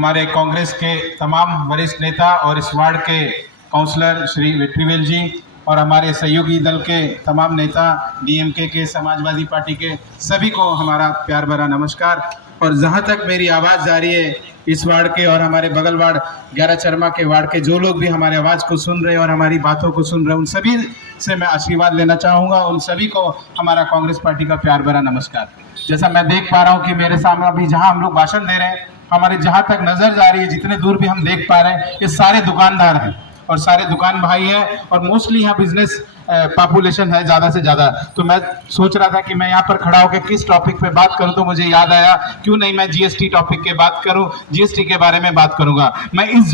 हमारे कांग्रेस के तमाम वरिष्ठ नेता और इस वार्ड के काउंसलर श्री वेट्रीवेल जी और हमारे सहयोगी दल के तमाम नेता, डीएमके के, समाजवादी पार्टी के सभी को हमारा प्यार भरा नमस्कार। और जहां तक मेरी आवाज़ जा रही है, इस वार्ड के और हमारे बगल वार्ड 11 चरमा के वार्ड के जो लोग भी हमारे आवाज़ को सुन रहे हैं और हमारी बातों को सुन रहे हैं, उन सभी से मैं आशीर्वाद लेना चाहूँगा। उन सभी को हमारा कांग्रेस पार्टी का प्यार भरा नमस्कार। जैसा मैं देख पा रहा हूँ कि मेरे सामने अभी जहाँ हम लोग भाषण दे रहे हैं, हमारे जहाँ तक नज़र जा रही है, जितने दूर भी हम देख पा रहे हैं, ये सारे दुकानदार हैं और सारे दुकान भाई हैं और मोस्टली यहाँ बिजनेस पॉपुलेशन है ज़्यादा से ज़्यादा। तो मैं सोच रहा था कि मैं यहाँ पर खड़ा होकर किस टॉपिक पे बात करूँ, तो मुझे याद आया क्यों नहीं मैं जीएसटी टॉपिक के बात करूँ, जीएसटी के बारे में बात करूँगा। मैं इस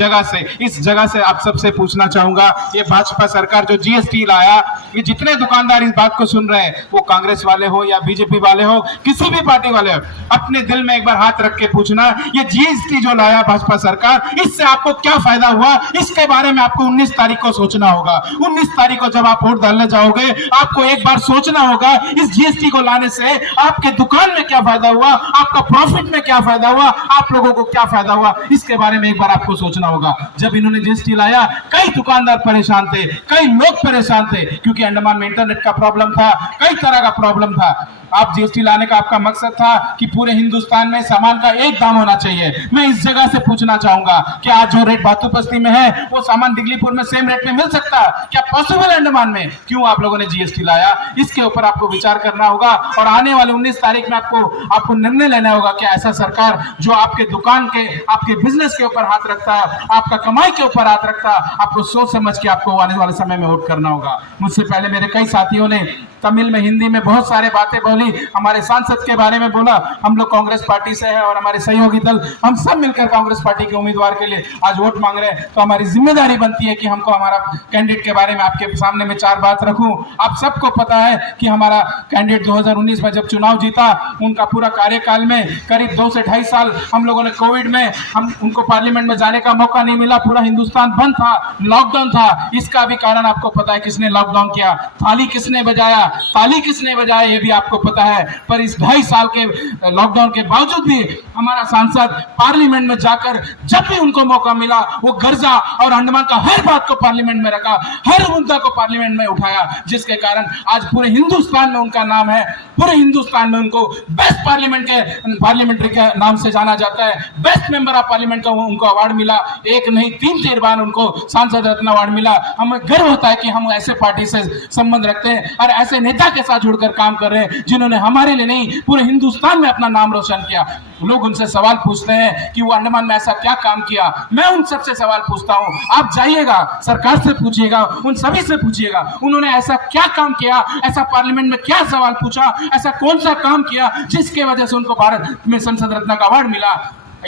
जगह से आप सबसे पूछना चाहूँगा, ये भाजपा सरकार जो जीएसटी लाया, ये जितने दुकानदार इस बात को सुन रहे हैं, वो कांग्रेस वाले हो या बीजेपी वाले हो, किसी भी पार्टी वाले हो, अपने दिल में एक बार हाथ रख के पूछना, ये जीएसटी जो लाया भाजपा सरकार, इससे आपको क्या फायदा हुआ, इसके बारे में आपको 19 तारीख को सोचना होगा। 19 तारीख को जब आप वोट डालने जाओगे, आपको एक बार सोचना होगा इस जीएसटी को लाने से आपके दुकान में क्या फायदा हुआ, आपका प्रॉफिट में क्या फायदा हुआ, आप लोगों को क्या फायदा हुआ, इसके बारे में एक बार आपको सोचना होगा। जब इन्होंने जीएसटी लाया, कई दुकानदार परेशान थे, कई लोग परेशान थे, क्योंकि अंडमान में इंटरनेट का प्रॉब्लम था, कई तरह का प्रॉब्लम था। आप जीएसटी लाने का आपका मकसद था कि पूरे हिंदुस्तान में सामान का एक दाम होना चाहिए। मैं इस जगह से पूछना चाहूंगा कि आज जो रेट भातुपस्ती में है, वो सामान दिगलीपुर में सेम रेट में मिल सकता है क्या? पॉसिबल है अंडमान में? क्यों आप लोगों ने जीएसटी लाया? इसके ऊपर आपको विचार करना होगा और आने वाले 19 तारीख में आपको निर्णय लेना होगा कि ऐसा सरकार जो आपके दुकान के, आपके बिजनेस के ऊपर हाथ रखता है, आपका कमाई के ऊपर हाथ रखता है, आपको सोच समझ के आपको आने वाले समय में वोट करना होगा। मुझसे पहले मेरे कई साथियों ने तमिल में, हिंदी में बहुत सारे बातें बोली, हमारे सांसद के बारे में बोला। हम लोग कांग्रेस पार्टी से हैं और हमारे सहयोगी दल, हम सब मिलकर कांग्रेस पार्टी के उम्मीदवार के लिए आज वोट मांग रहे हैं। तो हमारी जिम्मेदारी बनती है कि हमको हमारा कैंडिडेट के बारे में आपके सामने में 4 बात रखूं। आप सबको पता है कि हमारा कैंडिडेट 2019 में जब चुनाव जीता, उनका पूरा कार्यकाल में करीब 2 से 2.5 साल हम लोगों ने कोविड में उनको पार्लियामेंट में जाने का मौका नहीं मिला, पूरा हिंदुस्तान बंद था, लॉकडाउन था। इसका भी कारण आपको पता है, किसने लॉकडाउन किया, थाली किसने बजाया, ताली किसने बजाया, ये भी आपको पता है। पर इस 2.5 साल के लॉकडाउन के बावजूद भी हमारा सांसद पार्लियामेंट में जाकर जब भी उनको मौका मिला, वो गर्जा और अंडमान का हर बात को पार्लियामेंट में रखा, हर मुद्दा को पार्लियामेंट में उठाया, जिसके कारण आज पूरे हिंदुस्तान में उनका नाम है। पूरे हिंदुस्तान में उनको बेस्ट पार्लियामेंट्री के नाम से जाना जाता है। बेस्ट मेंबर ऑफ पार्लियामेंट का उनको अवार्ड मिला, एक नहीं 3 बार उनको सांसद रत्न अवार्ड मिला। हमें गर्व होता है कि हम ऐसे पार्टी से संबंध रखते हैं और ऐसे नेता के साथ जुड़कर काम कर रहे हैं, जिन्होंने हमारे लिए नहीं, पूरे हिंदुस्तान में अपना नाम रोशन किया। लोग उनसे सवाल पूछते हैं कि वो अंडमान में ऐसा क्या काम किया। मैं उन सबसे सवाल पूछता हूं, आप जाइएगा, सरकार से पूछिएगा, उन सभी से पूछिएगा, उन्होंने ऐसा क्या काम किया, ऐसा पार्लियामेंट में क्या सवाल पूछा, ऐसा कौन सा काम किया जिसके वजह से उनको भारत में संसद रत्न का अवार्ड मिला।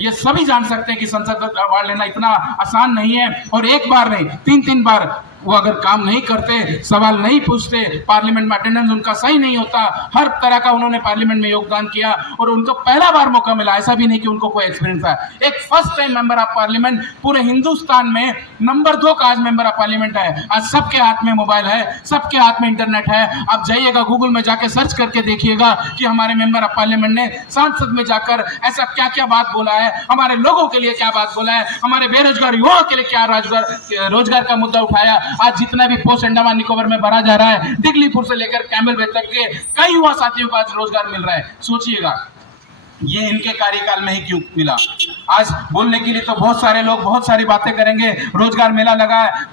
ये सभी जान सकते हैं कि संसद रत्न अवार्ड लेना इतना आसान नहीं है। और एक बार नहीं, 3 बार वो अगर काम नहीं करते, सवाल नहीं पूछते, पार्लियामेंट में अटेंडेंस उनका सही नहीं होता, हर तरह का उन्होंने पार्लियामेंट में योगदान किया और उनको पहला बार मौका मिला। ऐसा भी नहीं कि उनको कोई एक्सपीरियंस था, एक first time member of parliament, पूरे हिंदुस्तान में नंबर 2 का आज मेंबर ऑफ पार्लियामेंट है। आज सबके हाथ में मोबाइल है, सबके हाथ में इंटरनेट है। आप जाइएगा, गूगल में जाके सर्च करके देखिएगा कि हमारे मेंबर ऑफ पार्लियामेंट ने सांसद में जाकर ऐसा क्या क्या बात बोला है, हमारे लोगों के लिए क्या बात बोला है, हमारे बेरोजगार युवाओं के लिए क्या रोजगार का मुद्दा उठाया। आज जितना भी पोस्ट अंडमान निकोबार में भरा जा रहा है, दिगलीपुर से लेकर कैम्बल बे तक के कई युवा साथियों को आज रोजगार मिल रहा है। सोचिएगा, ये इनके कार्यकाल में ही क्यों मिला। आज बोलने के लिए तो बहुत सारे लोग बहुत सारी बातें करेंगे, रोजगार मेला लगा है,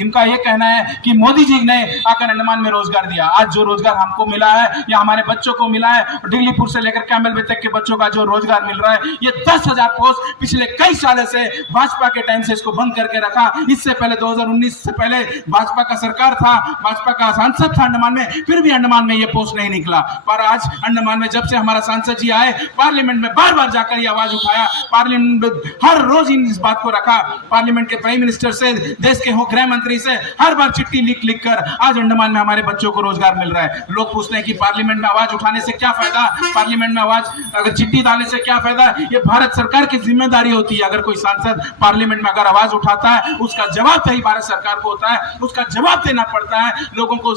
इनका ये कहना है कि मोदी जी ने आकर अंडमान में रोजगार दिया। आज जो रोजगार हमको मिला है या हमारे बच्चों को मिला है, दिगलीपुर से लेकर कैम्बल बे तक के बच्चों का जो रोजगार मिल रहा है, ये 10,000 पोस्ट पिछले कई सालों से भाजपा के टाइम से इसको बंद करके रखा। इससे पहले 2019 से पहले भाजपा का सरकार था, भाजपा का सांसद था अंडमान में, फिर भी अंडमान में ये पोस्ट नहीं निकला। पर आज अंडमान में जब से हमारा सांसद जी आए, पार्लियामेंट में बार बार जाकर ये आवाज उठाया, पार्लियामेंट में हर रोज इस बात को रखा, पार्लियामेंट के प्राइम मिनिस्टर से, देश के गृह मंत्री से हर बार चिट्ठी लिख कर आज अंडमान में हमारे बच्चों को रोजगार मिल रहा है। लोग पूछते हैं कि पार्लियामेंट में आवाज उठाने से क्या फायदा, पार्लियामेंट में आवाज अगर चिट्ठी डालने से क्या फायदा। ये भारत सरकार की जिम्मेदारी होती है। अगर कोई सांसद पार्लियामेंट में अगर आवाज उठाता है, उसका जवाब सही भारत सरकार को होता है, उसका जवाब देना पड़ता है। लोगों को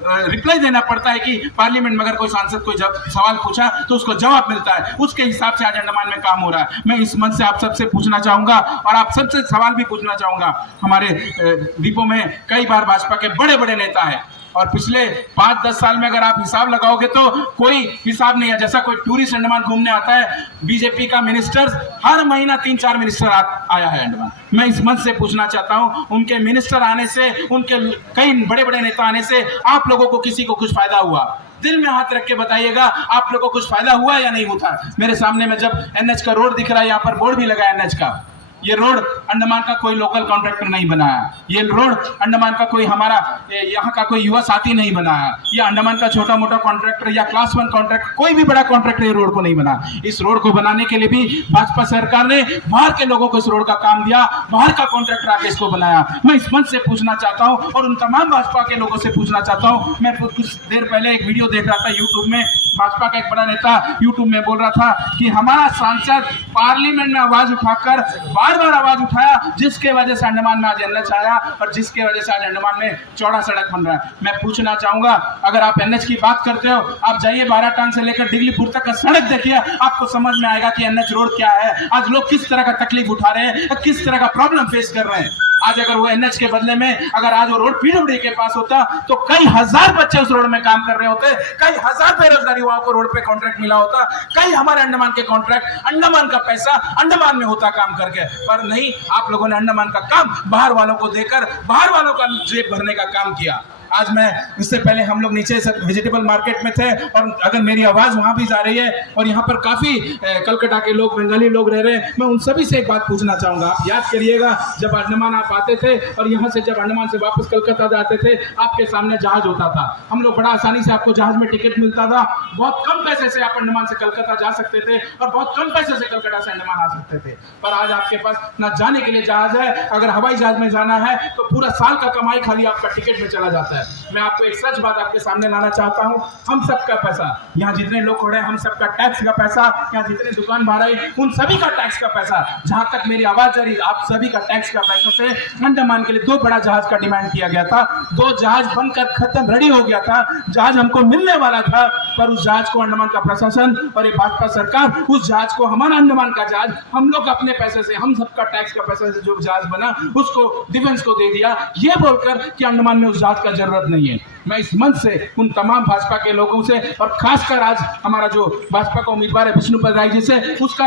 रिप्लाई देना पड़ता है कि पार्लियामेंट में अगर कोई सांसद कोई सवाल पूछा तो उसको जवाब मिलता है, उसके हिसाब से आज अंडमान में काम हो रहा है। मैं इस मंच से आप सबसे पूछना चाहूंगा और आप सबसे सवाल भी पूछना चाहूंगा। हमारे द्वीपों में कई बार भाजपा के बड़े बड़े नेता हैं और पिछले 5-10 साल में अगर आप हिसाब लगाओगे तो कोई हिसाब नहीं है। जैसा कोई टूरिस्ट अंडमान घूमने आता है, बीजेपी का मिनिस्टर हर महीना 3-4 मिनिस्टर आया है अंडमान। मैं इस मंच से पूछना चाहता हूं, उनके मिनिस्टर आने से, उनके कई बड़े बड़े नेता आने से आप लोगों को किसी को कुछ फायदा हुआ? दिल में हाथ रख के बताइएगा, आप लोगों को कुछ फायदा हुआ या नहीं हुआ? मेरे सामने में जब एनएच का रोड दिख रहा है, यहाँ पर बोर्ड भी लगा है एनएच का। ये रोड अंडमान का कोई लोकल कॉन्ट्रैक्टर नहीं बनाया, ये रोड अंडमान का कोई हमारा यहाँ का कोई युवा साथी नहीं बनाया, ये अंडमान का छोटा मोटा कॉन्ट्रैक्टर या क्लास 1 कॉन्ट्रैक्टर, कोई भी बड़ा कॉन्ट्रैक्टर ये रोड को नहीं बना। इस रोड को बनाने के लिए भी भाजपा सरकार ने बाहर के लोगों को इस रोड का काम दिया, बाहर का कॉन्ट्रैक्टर आके इसको बनाया। मैं इस मंच से पूछना चाहता हूँ और उन तमाम भाजपा के लोगों से पूछना चाहता हूँ। मैं कुछ देर पहले एक वीडियो देख रहा था यूट्यूब में, भाजपा का एक बड़ा नेता यूट्यूब में बोल रहा था कि हमारा सांसद पार्लियामेंट में आवाज उठाकर बार-बार आवाज उठाया, जिसके वजह से अंडमान में आज एनएच आया और जिसके वजह से आज अंडमान में चौड़ा सड़क बन रहा है। मैं पूछना चाहूंगा, अगर आप एनएच की बात करते हो, आप जाइए बाराटांग से लेकर डिगलीपुर तक का सड़क देखिए, आपको समझ में आएगा कि एनएच रोड क्या है। आज लोग किस तरह का तकलीफ उठा रहे हैं, किस तरह का प्रॉब्लम फेस कर रहे हैं। आज अगर वो एनएच के बदले में अगर आज वो रोड पीडब्ल्यूडी के पास होता तो कई हजार बच्चे उस रोड में काम कर रहे होते, कई हजार बेरोजगार युवाओं को रोड पे कॉन्ट्रैक्ट मिला होता, कई हमारे अंडमान के कॉन्ट्रैक्ट, अंडमान का पैसा अंडमान में होता काम करके। पर नहीं, आप लोगों ने अंडमान का काम बाहर वालों को देकर बाहर वालों का जेब भरने का काम किया। आज मैं इससे पहले हम लोग नीचे वेजिटेबल मार्केट में थे और अगर मेरी आवाज वहां भी जा रही है और यहाँ पर काफी कलकत्ता के लोग, बंगाली लोग रह रहे हैं, मैं उन सभी से एक बात पूछना चाहूंगा। आप याद करिएगा, जब अंडमान आप आते थे और यहाँ से जब अंडमान से वापस कलकत्ता जाते थे, आपके सामने जहाज होता था, हम लोग बड़ा आसानी से आपको जहाज में टिकट मिलता था, बहुत कम पैसे से आप अंडमान से कलकत्ता जा सकते थे और बहुत कम पैसे से कलकत्ता से अंडमान आ सकते थे। पर आज आपके पास न जाने के लिए जहाज है, अगर हवाई जहाज में जाना है तो पूरा साल का कमाई खाली आपका टिकट में चला जाता है। मैं आपको एक सच बात आपके सामने लाना चाहता हूं, हम सबका पैसा, यहाँ जितने लोग खड़े हैं, हम सबका टैक्स का पैसा, यहाँ जितने दुकान भाड़े, उन सभी का टैक्स का पैसा, जहां तक मेरी आवाज जा रही, आप सभी का टैक्स का पैसा से अंडमान के लिए 2 बड़ा जहाज का डिमांड किया गया था। 2 जहाज बनकर खत्म, रेडी हो गया था, जहाज हमको मिलने वाला था, पर उस जहाज को अंडमान का प्रशासन और ये भाजपा सरकार, उस जहाज को, हमारा अंडमान का जहाज, हम लोग अपने पैसे से, हम सबका टैक्स का पैसा से जो जहाज बना, उसको डिफेंस को दे दिया, ये बोलकर कि अंडमान में उस जहाज का जरूरत नहीं है। मैं इस मंच से उन तमाम भाजपा के लोगों से और खासकर आज हमारा जो भाजपा का उम्मीदवार है विष्णुपद राय जी से, उसका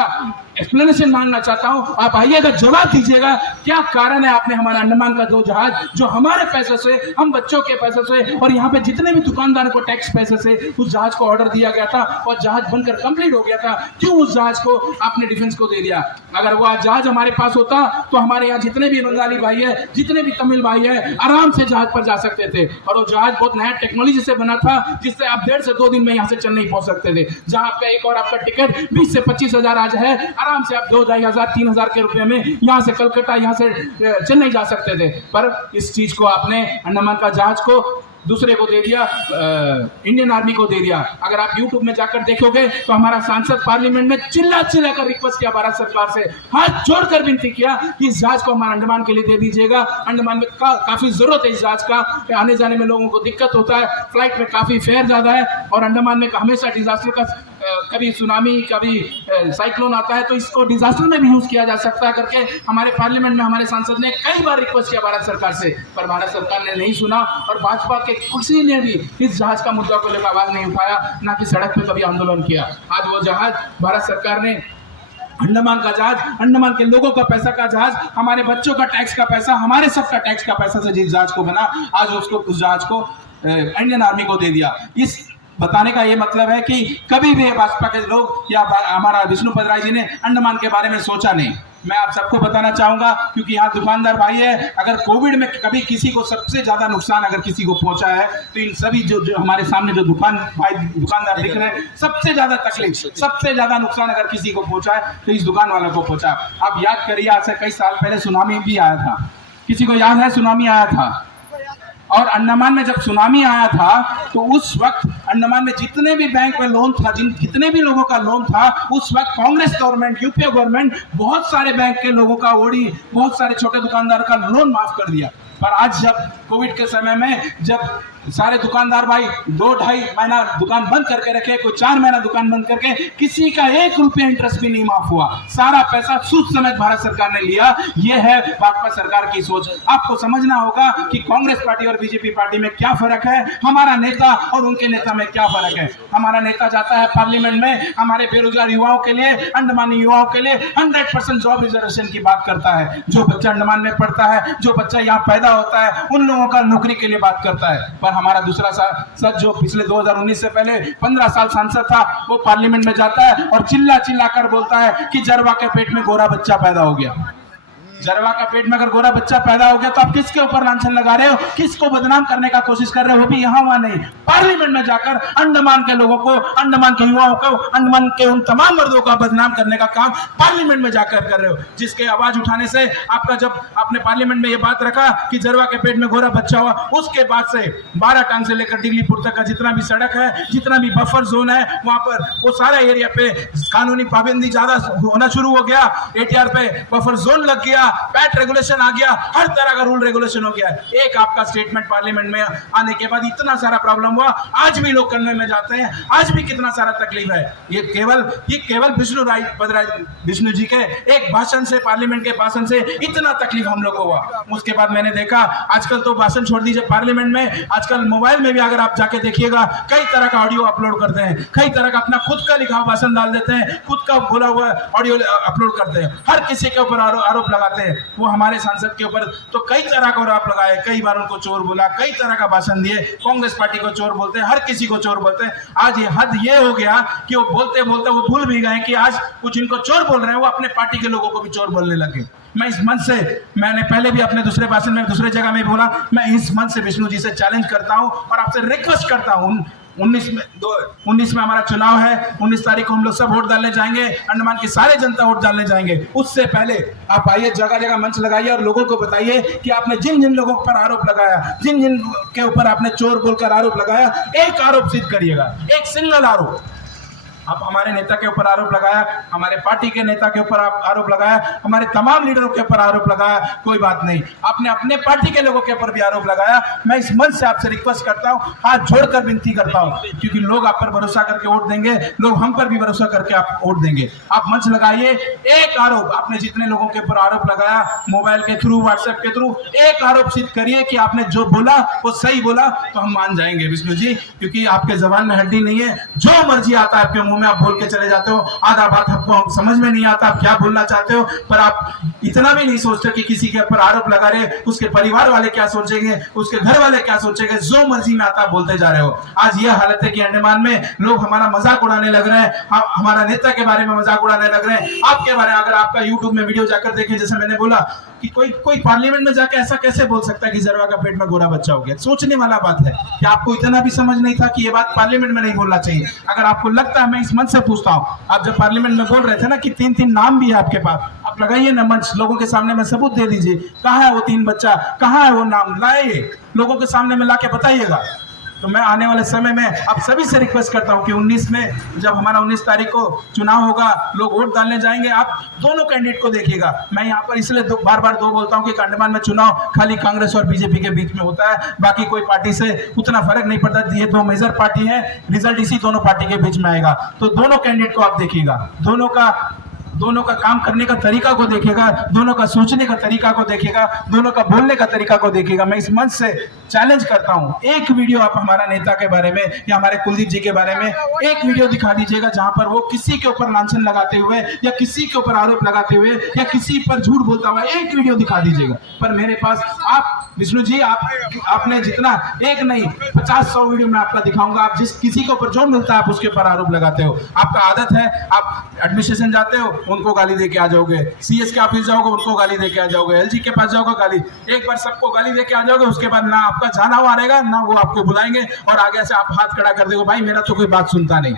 एक्सप्लेनेशन मांगना चाहता हूं। आप आइएगा, जवाब दीजिएगा, क्या कारण है आपने हमारे अंडमान का 2 जहाज जो हमारे पैसे से, हम बच्चों के पैसे से और यहाँ पे जितने भी दुकानदारों को टैक्स पैसे से उस जहाज को ऑर्डर दिया गया था और जहाज बनकर कंप्लीट हो गया था, क्यों उस जहाज को आपने डिफेंस को दे दिया? अगर वो जहाज हमारे पास होता तो हमारे यहाँ जितने भी बंगाली भाई है, जितने भी तमिल भाई है, आराम से जहाज पर जा सकते थे। और वो जहाज बहुत नया टेक्नोलॉजी से बना था, जिससे आप 1.5 से 2 दिन में यहाँ से चेन्नई पहुंच सकते थे, जहां आपका एक और आपका टिकट 20 से 25 हजार आज है, आराम से आप 2,000-3,000 के रुपए में यहाँ से कलकत्ता, यहाँ से चेन्नई जा सकते थे। पर इस चीज को आपने अंडमान का जहाज को दूसरे को दे दिया, इंडियन आर्मी को दे दिया। अगर आप यूट्यूब में जाकर देखोगे तो हमारा सांसद पार्लियामेंट में चिल्ला चिल्ला कर रिक्वेस्ट किया भारत सरकार से, हाथ जोड़कर विनती किया कि इस जहाज को हमारे अंडमान के लिए दे दीजिएगा। अंडमान में काफी जरूरत है इस जहाज का, आने जाने में लोगों को दिक्कत होता है, फ्लाइट में काफी फेयर ज्यादा है और अंडमान में हमेशा डिजास्टर का, कभी सुनामी, कभी साइक्लोन आता है, तो इसको डिजास्टर में भी यूज किया जा सकता है करके हमारे पार्लियामेंट में हमारे सांसद ने कई बार रिक्वेस्ट किया भारत सरकार से, पर भारत सरकार ने नहीं सुना और भाजपा के किसी ने भी इस जहाज का मुद्दा को लेकर आवाज नहीं उठाया, ना कि सड़क पे कभी आंदोलन किया। आज वो जहाज भारत सरकार ने, अंडमान का जहाज, अंडमान के लोगों का पैसा का जहाज, हमारे बच्चों का टैक्स का पैसा, हमारे सबका टैक्स का पैसा से जिस जहाज को बना, आज उसको, उस जहाज को इंडियन आर्मी को दे दिया। इस बताने का ये मतलब है कि कभी भी भाजपा के लोग या हमारा विष्णुपद राय जी ने अंडमान के बारे में सोचा नहीं। मैं आप सबको बताना चाहूंगा, क्योंकि यहाँ दुकानदार भाई है, अगर कोविड में कभी किसी को सबसे ज्यादा नुकसान अगर किसी को पहुंचा है तो इन सभी जो हमारे सामने जो दुकानदार दिख रहे हैं, सबसे ज्यादा तकलीफ, सबसे ज्यादा नुकसान अगर किसी को पहुंचा है तो इस दुकान वालों को पहुंचा। आप याद करिए, आज से कई साल पहले सुनामी भी आया था, किसी को याद है सुनामी आया था? और अंडमान में जब सुनामी आया था तो उस वक्त अंडमान में जितने भी बैंक में लोन था, जितने भी लोगों का लोन था, उस वक्त कांग्रेस गवर्नमेंट, यूपीए गवर्नमेंट बहुत सारे बैंक के लोगों का, ओडी बहुत सारे छोटे दुकानदार का लोन माफ कर दिया। पर आज जब कोविड के समय में जब सारे दुकानदार भाई 2-2.5 महीना दुकान बंद करके रखे, कोई 4 महीना दुकान बंद करके, किसी का 1 रुपया इंटरेस्ट भी नहीं माफ हुआ, सारा पैसा सूद समेत भारत सरकार ने लिया। ये है भाजपा सरकार की सोच। आपको समझना होगा कि कांग्रेस पार्टी और बीजेपी पार्टी में क्या फर्क है, हमारा नेता और उनके नेता में क्या फर्क है। हमारा नेता जाता है पार्लियामेंट में, हमारे बेरोजगार युवाओं के लिए, अंडमानी युवाओं के लिए 100% जॉब रिजर्वेशन की बात करता है। जो बच्चा अंडमान में पढ़ता है, जो बच्चा यहाँ पैदा होता है, उन लोगों का नौकरी के लिए बात करता है। पर हमारा दूसरा सांसद जो पिछले 2019 से पहले 15 साल सांसद था, वो पार्लियामेंट में जाता है और चिल्ला चिल्ला कर बोलता है कि जरवा के पेट में गोरा बच्चा पैदा हो गया। जरवा का पेट में अगर गोरा बच्चा पैदा हो गया तो आप किसके ऊपर लांछन लगा रहे हो, किसको बदनाम करने का कोशिश कर रहे हो, वो भी यहाँ वहां नहीं, पार्लियामेंट में जाकर अंडमान के लोगों को, अंडमान के युवाओं को, अंडमान के उन तमाम मर्दों का बदनाम करने का काम पार्लियामेंट में जाकर कर रहे हो। जिसके आवाज उठाने से आपका, जब आपने पार्लियामेंट में ये बात रखा कि जरवा के पेट में गोरा बच्चा हुआ, उसके बाद से 12 टांग से लेकर डिगलीपुर तक का जितना भी सड़क है, जितना भी बफर जोन है, वहां पर वो सारा एरिया पे कानूनी पाबंदी ज्यादा होना शुरू हो गया। एटीआर पे बफर जोन लग गया, पैट रेगुलेशन आ गया, हर तरह का रूल रेगुलेशन हो गया। एक आपका स्टेटमेंट पार्लियामेंट में आने के बाद इतना सारा प्रॉब्लम हुआ, आज भी लोग कन्वे में जाते हैं, आज भी कितना सारा तकलीफ है। ये केवल विष्णु जी के एक भाषण से, पार्लियामेंट के भाषण से इतना तकलीफ हम लोग को हुआ। उसके बाद मैंने देखा आजकल तो भाषण छोड़ दीजिए, पार्लियामेंट में आजकल मोबाइल में भी अगर आप जाके देखिएगा, कई तरह का ऑडियो अपलोड करते हैं, कई तरह का अपना खुद का लिखा हुआ भाषण डाल देते हैं, खुद का बोला हुआ ऑडियो अपलोड करते हैं, हर किसी के ऊपर आरोप लगाते हैं। वो हमारे सांसद के ऊपर तो कई तरह का आरोप लगाए, कई बार उनको चोर बोला, कई तरह का भाषण दिए, कांग्रेस पार्टी को चोर बोलते हैं, हर किसी को चोर बोलते हैं। आज ये हद ये हो गया कि वो बोलते बोलते वो भूल भी गए कि आज कुछ इनको चोर बोल रहे हैं, वो अपने पार्टी के लोगों को भी चोर बोलने लगे। मैं इस मंच से, मैंने पहले भी अपने दूसरे भाषण में दूसरे जगह में बोला, मैं इस मंच से विष्णु जी से चैलेंज करता हूं और आपसे रिक्वेस्ट करता हूं, 19 में हमारा चुनाव है, 19 तारीख को हम लोग सब वोट डालने जाएंगे, अंडमान की सारे जनता वोट डालने जाएंगे। उससे पहले आप आइए, जगह जगह मंच लगाइए और लोगों को बताइए कि आपने जिन जिन लोगों पर आरोप लगाया, जिन जिन के ऊपर आपने चोर बोलकर आरोप लगाया, एक आरोप सिद्ध करिएगा, एक सिंगल आरोप। आप हमारे नेता के ऊपर आरोप लगाया, हमारे पार्टी के नेता के ऊपर आरोप लगाया, हमारे तमाम लीडरों के ऊपर आरोप लगाया, कोई बात नहीं, आपने अपने पार्टी के लोगों के ऊपर भी आरोप लगाया। मैं इस मंच से आपसे रिक्वेस्ट करता हूं, हाथ जोड़कर विनती करता हूं, क्योंकि लोग आप पर भरोसा करके वोट देंगे, लोग हम पर भी भरोसा करके आप वोट देंगे। आप मंच लगाइए, एक आरोप, आपने जितने लोगों के ऊपर आरोप लगाया, मोबाइल के थ्रू, व्हाट्सएप के थ्रू, एक आरोप सिद्ध करिए कि आपने जो बोला वो सही बोला, तो हम मान जाएंगे विष्णु जी, क्योंकि आपके जबान में हड्डी नहीं है, जो मर्जी आता है आपके मुंह में आप बोल के चले जाते हो, आधा बात आपको समझ में नहीं आता आप क्या बोलना चाहते हो, पर आप इतना भी नहीं सोचते कि किसी के ऊपर आरोप लगा रहे, उसके परिवार वाले क्या सोचेंगे, उसके घर वाले क्या सोचेंगे, जो मर्जी में आता बोलते जा रहे हो। आज यह हालत है कि अंडमान में लोग हमारा मजाक उड़ाने लग रहे हैं, हमारा नेता के बारे में मजाक उड़ाने लग रहे हैं, आपके बारे में। अगर आपका यूट्यूब में वीडियो जाकर देखें, जैसे मैंने बोला कि कोई पार्लियामेंट में जाकर ऐसा कैसे बोल सकता है कि जरवा का पेट में गोरा बच्चा हो गया। सोचने वाला बात है कि आपको इतना भी समझ नहीं था कि ये बात पार्लियामेंट में नहीं बोलना चाहिए। अगर आपको लगता है, मैं इस मंच से पूछता हूं, आप जब पार्लियामेंट में बोल रहे थे ना कि 3 नाम भी है आपके पास, आप लगाइए ना मंच, लोगों के सामने में सबूत दे दीजिए, कहाँ है वो 3 बच्चा, कहाँ है वो नाम, लाइए लोगों के सामने में लाके बताइएगा। तो मैं आने वाले समय में आप सभी से रिक्वेस्ट करता हूं कि 19 में जब हमारा 19 तारीख को चुनाव होगा, लोग वोट डालने जाएंगे, आप दोनों कैंडिडेट को देखिएगा। मैं यहाँ पर इसलिए बार-बार बोलता हूं कि अंडमान में चुनाव खाली कांग्रेस और बीजेपी के बीच में होता है, बाकी कोई पार्टी से उतना फर्क नहीं पड़ता। ये 2 मेजर पार्टी है, रिजल्ट इसी दोनों पार्टी के बीच में आएगा। तो दोनों कैंडिडेट को आप देखिएगा, दोनों का काम करने का तरीका को देखेगा, दोनों का सोचने का तरीका को देखेगा, दोनों का बोलने का तरीका को देखेगा। मैं इस मंच से चैलेंज करता हूं, एक वीडियो आप हमारा नेता के बारे में या हमारे कुलदीप जी के बारे में एक वीडियो दिखा दीजिएगा जहां पर वो किसी के ऊपर लांछन लगाते हुए या किसी के ऊपर आरोप लगाते हुए या किसी पर झूठ बोलता हुआ एक वीडियो दिखा दीजिएगा। पर मेरे पास आप विष्णु जी, आपने जितना एक नहीं 50-100 वीडियो में आपका दिखाऊंगा। आप जिस किसी के ऊपर जो मिलता है आप उसके ऊपर आरोप लगाते हो। आपका आदत है, आप एडमिनिस्ट्रेशन जाते हो, उनको गाली देके आ जाओगे, सीएस के ऑफिस जाओगे, उनको गाली देके आ जाओगे, एलजी के पास जाओगे, गाली, एक बार सबको गाली देके आ जाओगे, उसके बाद ना आपका जाना हुआ रहेगा, ना वो आपको बुलाएंगे और आगे से आप हाथ खड़ा कर दोगे, भाई मेरा तो कोई बात सुनता नहीं।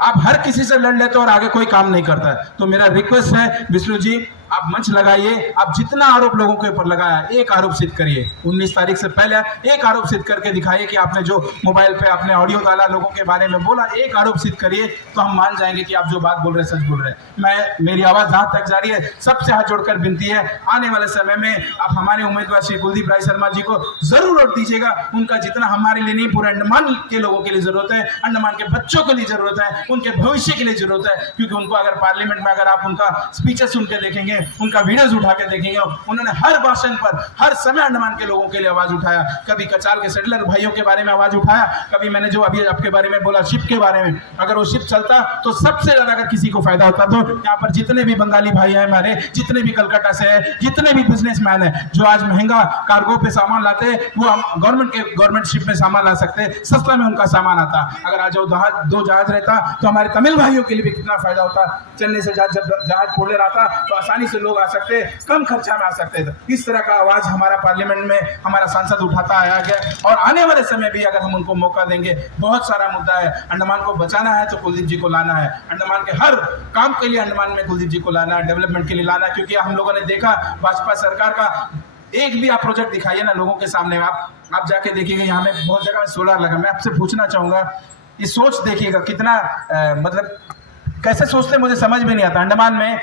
आप हर किसी से लड़ लेते हो और आगे कोई काम नहीं करता है। तो मेरा रिक्वेस्ट है विष्णु जी, आप आप मंच लगाइए, आप जितना आरोप लोगों के ऊपर लगाया एक आरोप सिद्ध करिए। 19 तारीख से पहले एक आरोप सिद्ध करके दिखाइए कि आपने जो मोबाइल पे आपने ऑडियो डाला, लोगों के बारे में बोला, एक आरोप सिद्ध करिए तो हम मान जाएंगे कि आप जो बात बोल रहे हैं सच बोल रहे हैं। मेरी आवाज जहां तक जा रही है, सबसे हाथ जोड़कर विनती है, आने वाले समय में आप हमारे उम्मीदवार श्री कुलदीप राय शर्मा जी को जरूर वोट दीजिएगा। उनका जितना हमारे लिए नहीं, पूरे अंडमान के लोगों के लिए जरूरत है, अंडमान के बच्चों के लिए जरूरत है, उनके भविष्य के लिए जरूरत है। क्योंकि उनको अगर पार्लियामेंट में अगर आप उनका स्पीचेस सुन के देखेंगे, उनका वीडियोस उठा के देखेंगे, उन्होंने हर भाषण पर हर समय अंडमान के लोगों के लिए आवाज उठाया। कभी कचाल के सेटलर भाइयों के बारे में आवाज उठाया, कभी मैंने जो अभी आपके बारे में बोला शिप के बारे में, अगर वो शिप चलता तो सबसे ज्यादा अगर किसी को फायदा होता तो यहाँ पर जितने भी बंगाली भाई हैं हमारे, जितने भी कलकत्ता से है, जितने भी बिजनेसमैन है जो आज महंगा कार्गो पे सामान लाते हैं, वो हम गवर्नमेंट शिप में सामान ला सकते हैं, सस्ता में उनका सामान आता। अगर आज दो जहाज रहता तो हमारे तमिल भाइयों के लिए भी कितना फायदा होता। चलने से जब जहाज खोले रहता तो आसानी से लोग आ सकते, कम खर्चा में आ सकते थे। इस तरह का आवाज हमारा पार्लियामेंट में हमारा सांसद उठाता आया गया और आने वाले समय भी अगर हम उनको मौका देंगे, बहुत सारा मुद्दा है। अंडमान को बचाना है तो कुलदीप जी को लाना है, अंडमान के हर काम के लिए अंडमान में कुलदीप जी को लाना है, डेवलपमेंट के लिए लाना है। क्योंकि हम लोगों ने देखा भाजपा सरकार का एक भी आप प्रोजेक्ट दिखाइए ना लोगों के सामने, आप जाके देखिएगा यहाँ में बहुत जगह सोलर लगा। मैं आपसे पूछना चाहूंगा, ये सोच देखिएगा कितना मतलब कैसे सोचते मुझे समझ में नहीं आता। अंडमान में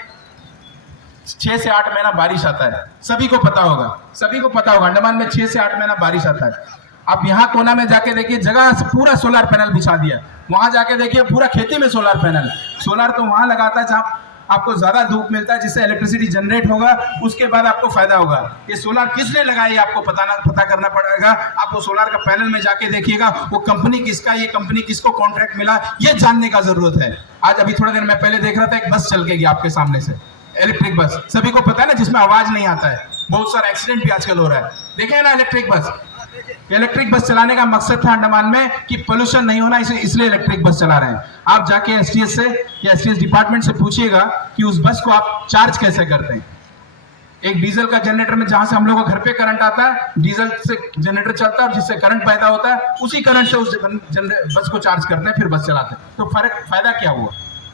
6 से 8 महीना बारिश आता है, सभी को पता होगा अंडमान में 6 से 8 महीना बारिश आता है। आप यहाँ कोना में जाके देखिए, जगह से पूरा सोलर पैनल बिछा दिया, वहां जाके देखिए पूरा खेती में सोलर पैनल। सोलर तो वहां लगाता है जहाँ आपको ज्यादा धूप मिलता है, जिससे इलेक्ट्रिसिटी जनरेट होगा, उसके बाद आपको फायदा होगा। ये सोलर किसने लगाई आपको पता करना पड़ेगा। आपको सोलर का पैनल में जाके देखिएगा, वो कंपनी किसका, ये कंपनी किसको कॉन्ट्रैक्ट मिला, ये जानने का जरूरत है। आज अभी थोड़ा देर मैं पहले देख रहा था, एक बस चल के गई आपके सामने से, इलेक्ट्रिक बस, सभी को पता है ना, जिसमें आवाज नहीं आता है। बहुत सारा एक्सीडेंट भी आजकल हो रहा है, देखे ना इलेक्ट्रिक बस चलाने का मकसद था अंडमान में कि पोल्यूशन नहीं होना, इसलिए इलेक्ट्रिक बस चला रहे हैं। आप जाके एसटीएस से या एसटीएस डिपार्टमेंट से पूछिएगा कि उस बस को आप चार्ज कैसे करते हैं। एक डीजल का जनरेटर में, जहां से हम लोगों को घर पे करंट आता है, डीजल से जनरेटर चलता है और जिससे करंट पैदा होता है, उसी करंट से उस बस को चार्ज करते हैं, फिर बस चलाते हैं। तो फायदा क्या हुआ?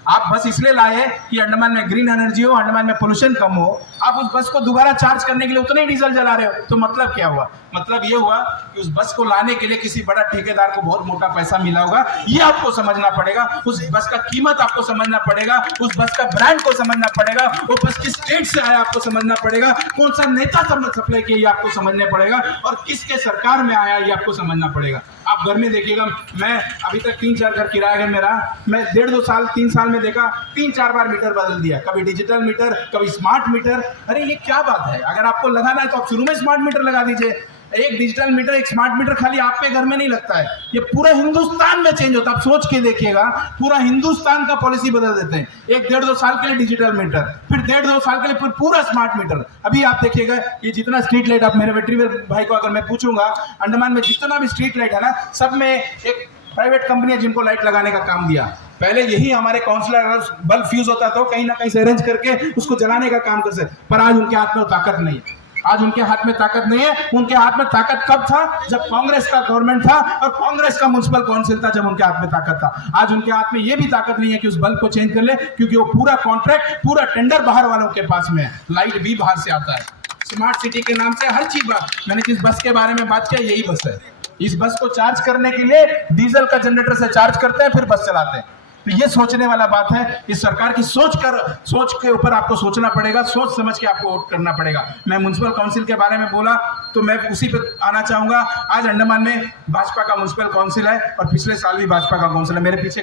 आप बस इसलिए लाए कि अंडमान में ग्रीन एनर्जी हो, अंडमान में पोल्यूशन कम हो। आप उस बस को दोबारा चार्ज करने के लिए उतना ही डीजल जला रहे हो, तो मतलब क्या हुआ? मतलब ये हुआ कि उस बस को लाने के लिए किसी बड़ा ठेकेदार को बहुत मोटा पैसा मिला होगा। ये आपको समझना पड़ेगा, उस बस का कीमत आपको समझना पड़ेगा, उस बस का ब्रांड को समझना पड़ेगा, वो बस किस स्टेट से आया आपको समझना पड़ेगा, कौन सा नेता सप्लाई किया ये आपको समझना पड़ेगा, और किसके सरकार में आया ये आपको समझना पड़ेगा। आप घर में देखिएगा, मैं अभी तक 3-4 घर किराया घर में रहा, मैं 1.5-2 साल 3 साल में देखा 3-4 बार मीटर बदल दिया, कभी डिजिटल मीटर, कभी स्मार्ट मीटर। अरे ये क्या बात है? अगर आपको लगाना है तो आप शुरू में स्मार्ट मीटर लगा दीजिए। एक डिजिटल मीटर, एक स्मार्ट मीटर खाली आपके घर में नहीं लगता है, ये पूरा हिंदुस्तान में चेंज होता है। आप सोच के देखिएगा, पूरा हिंदुस्तान का पॉलिसी बदल देते हैं। एक 1.5-2 साल के लिए डिजिटल मीटर, फिर 1.5-2 साल के लिए फिर पूरा स्मार्ट मीटर। अभी आप देखिएगा, ये जितना स्ट्रीट लाइट, आप मेरे वेट्रीवेल भाई को अगर मैं पूछूंगा, अंडमान में जितना भी स्ट्रीट लाइट है ना, सब में एक प्राइवेट कंपनी है जिनको लाइट लगाने का काम दिया। पहले यही हमारे काउंसलर, बल्ब फ्यूज होता तो कहीं ना कहीं से अरेंज करके उसको जलाने का काम कर सकते, पर आज उनके हाथ में वो ताकत नहीं है। आज उनके हाथ में ताकत नहीं है। उनके हाथ में ताकत कब था? जब कांग्रेस का गवर्नमेंट था और कांग्रेस का म्युनिसिपल काउंसिल था, जब उनके हाथ में ताकत था। आज उनके हाथ में ये भी ताकत नहीं है कि उस बल्ब को चेंज कर ले, क्योंकि वो पूरा कॉन्ट्रैक्ट, पूरा टेंडर बाहर वालों के पास में है। लाइट भी बाहर से आता है। स्मार्ट सिटी के नाम से हर चीज मैंने जिस बस के बारे में बात किया, यही बस है। इस बस को चार्ज करने के लिए डीजल का जनरेटर से चार्ज करते हैं, फिर बस चलाते हैं। तो ये सोचने वाला बात है। इस सरकार की सोच के ऊपर आपको सोचना पड़ेगा, सोच समझ के आपको वोट करना पड़ेगा। मैं म्युनिसिपल काउंसिल के बारे में बोला तो मैं उसी पे आना चाहूंगा। आज अंडमान में भाजपा का म्युनिसिपल काउंसिल है और पिछले साल भी भाजपा का काउंसिल है। मेरे पीछे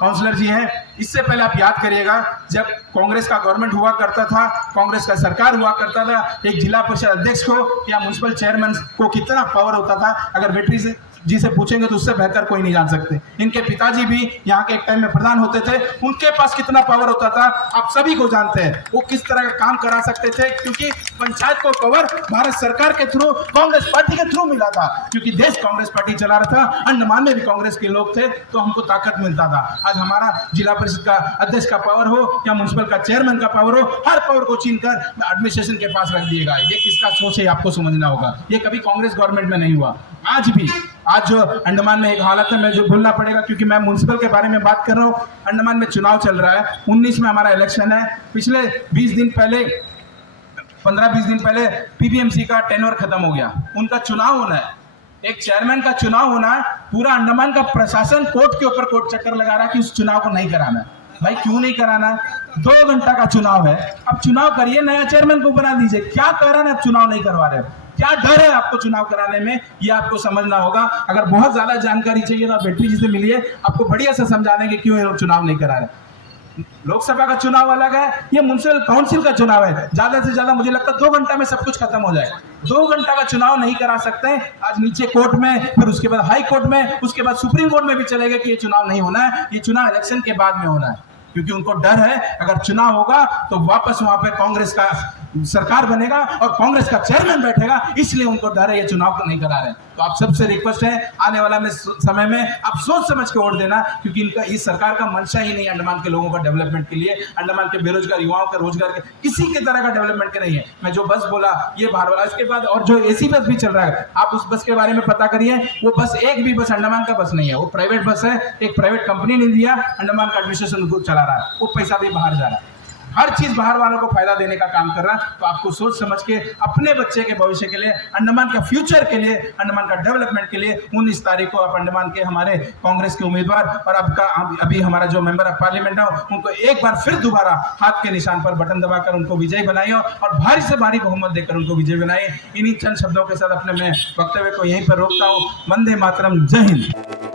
काउंसलर जी हैं। इससे पहले आप याद करिएगा, जब कांग्रेस का गवर्नमेंट हुआ करता था, कांग्रेस का सरकार हुआ करता था, एक जिला परिषद अध्यक्ष को या म्युनिसिपल चेयरमैन को कितना पावर होता था, अगर वेटरी जी से पूछेंगे तो उससे बेहतर कोई नहीं जान सकते। इनके पिताजी भी यहाँ के एक टाइम में प्रधान होते थे, उनके पास कितना पावर होता था आप सभी को जानते हैं। वो किस तरह का काम करा सकते थे, क्योंकि पंचायत को कवर भारत सरकार के थ्रू, कांग्रेस पार्टी के थ्रू मिला था, क्योंकि देश कांग्रेस पार्टी चला रहा था। अंडमान में भी कांग्रेस के लोग थे तो हमको ताकत मिलता था। आज हमारा जिला परिषद का अध्यक्ष का पावर हो या म्युनिसिपल का चेयरमैन का पावर हो, हर पावर को छीन कर एडमिनिस्ट्रेशन के पास रख दिएगा। ये किसका सोच है आपको समझना होगा। ये कभी कांग्रेस गवर्नमेंट में नहीं हुआ। आज जो अंडमान में एक हालत है, मैं जो बोलना पड़ेगा, क्योंकि मैं म्युनिसिपल के बारे में बात कर रहा हूँ। अंडमान में चुनाव चल रहा है, 19 में हमारा इलेक्शन है। पिछले 20 दिन पहले 15-20 दिन पहले पीबीएमसी का टेन्योर खत्म हो गया, उनका चुनाव होना है, एक चेयरमैन का चुनाव होना है, पूरा अंडमान का प्रशासन कोर्ट के ऊपर कोर्ट चक्कर लगा रहा है कि उस चुनाव को नहीं कराना है। भाई क्यों नहीं कराना है? 2 घंटा का चुनाव है, अब चुनाव करिए, नया चेयरमैन को बना दीजिए। क्या कारण है आप चुनाव नहीं करवा रहे हो? क्या डर है आपको चुनाव कराने में? ये आपको समझना होगा। अगर बहुत ज्यादा जानकारी चाहिए तो आप वेट्री जी से मिलिए, आपको बढ़िया से समझा देंगे क्यों ये लोग चुनाव नहीं करा रहे। लोकसभा का चुनाव अलग है, ये म्युनिसिपल काउंसिल का चुनाव है। ज्यादा से ज्यादा मुझे लगता है 2 घंटा में सब कुछ खत्म हो जाए। 2 घंटा का चुनाव नहीं करा सकते। आज नीचे कोर्ट में, फिर उसके बाद हाई कोर्ट में, उसके बाद सुप्रीम कोर्ट में भी चलेगा कि ये चुनाव नहीं होना है, ये चुनाव इलेक्शन के बाद में होना है, क्योंकि उनको डर है अगर चुनाव होगा तो वापस वहां पे कांग्रेस का सरकार बनेगा और कांग्रेस का चेयरमैन बैठेगा, इसलिए उनको डर है, ये चुनाव को नहीं करा रहे। तो आप सबसे रिक्वेस्ट है, आने वाला में समय में आप सोच समझ के वोट देना, क्योंकि इनका इस सरकार का मंशा ही नहीं अंडमान के लोगों का डेवलपमेंट के लिए, अंडमान के बेरोजगार युवाओं के रोजगार के किसी के तरह का डेवलपमेंट के नहीं है। मैं जो बस बोला ये बाहर वाला, इसके बाद और जो एसी बस भी चल रहा है, आप उस बस के बारे में पता करिए। वो बस एक भी बस अंडमान का बस नहीं है, वो प्राइवेट बस है, एक प्राइवेट कंपनी ने दिया, अंडमान का एडमिनिस्ट्रेशन खुद चला रहा है, वो पैसा भी बाहर जा रहा है। हर चीज बाहर वालों को फायदा देने का काम कर रहा है। तो आपको सोच समझ के अपने बच्चे के भविष्य के लिए, अंडमान का फ्यूचर के लिए, अंडमान का डेवलपमेंट के लिए 19 तारीख को आप अंडमान के हमारे कांग्रेस के उम्मीदवार और अभी हमारा जो मेंबर ऑफ पार्लियामेंट है उनको एक बार फिर दोबारा हाथ के निशान पर बटन दबाकर उनको विजयी बनाइए और भारी से भारी बहुमत देकर उनको विजय बनाइए। इन्हीं चंद शब्दों के साथ अपने मैं वक्तव्य को यहीं पर रोकता हूँ। वंदे मातरम, जय हिंद।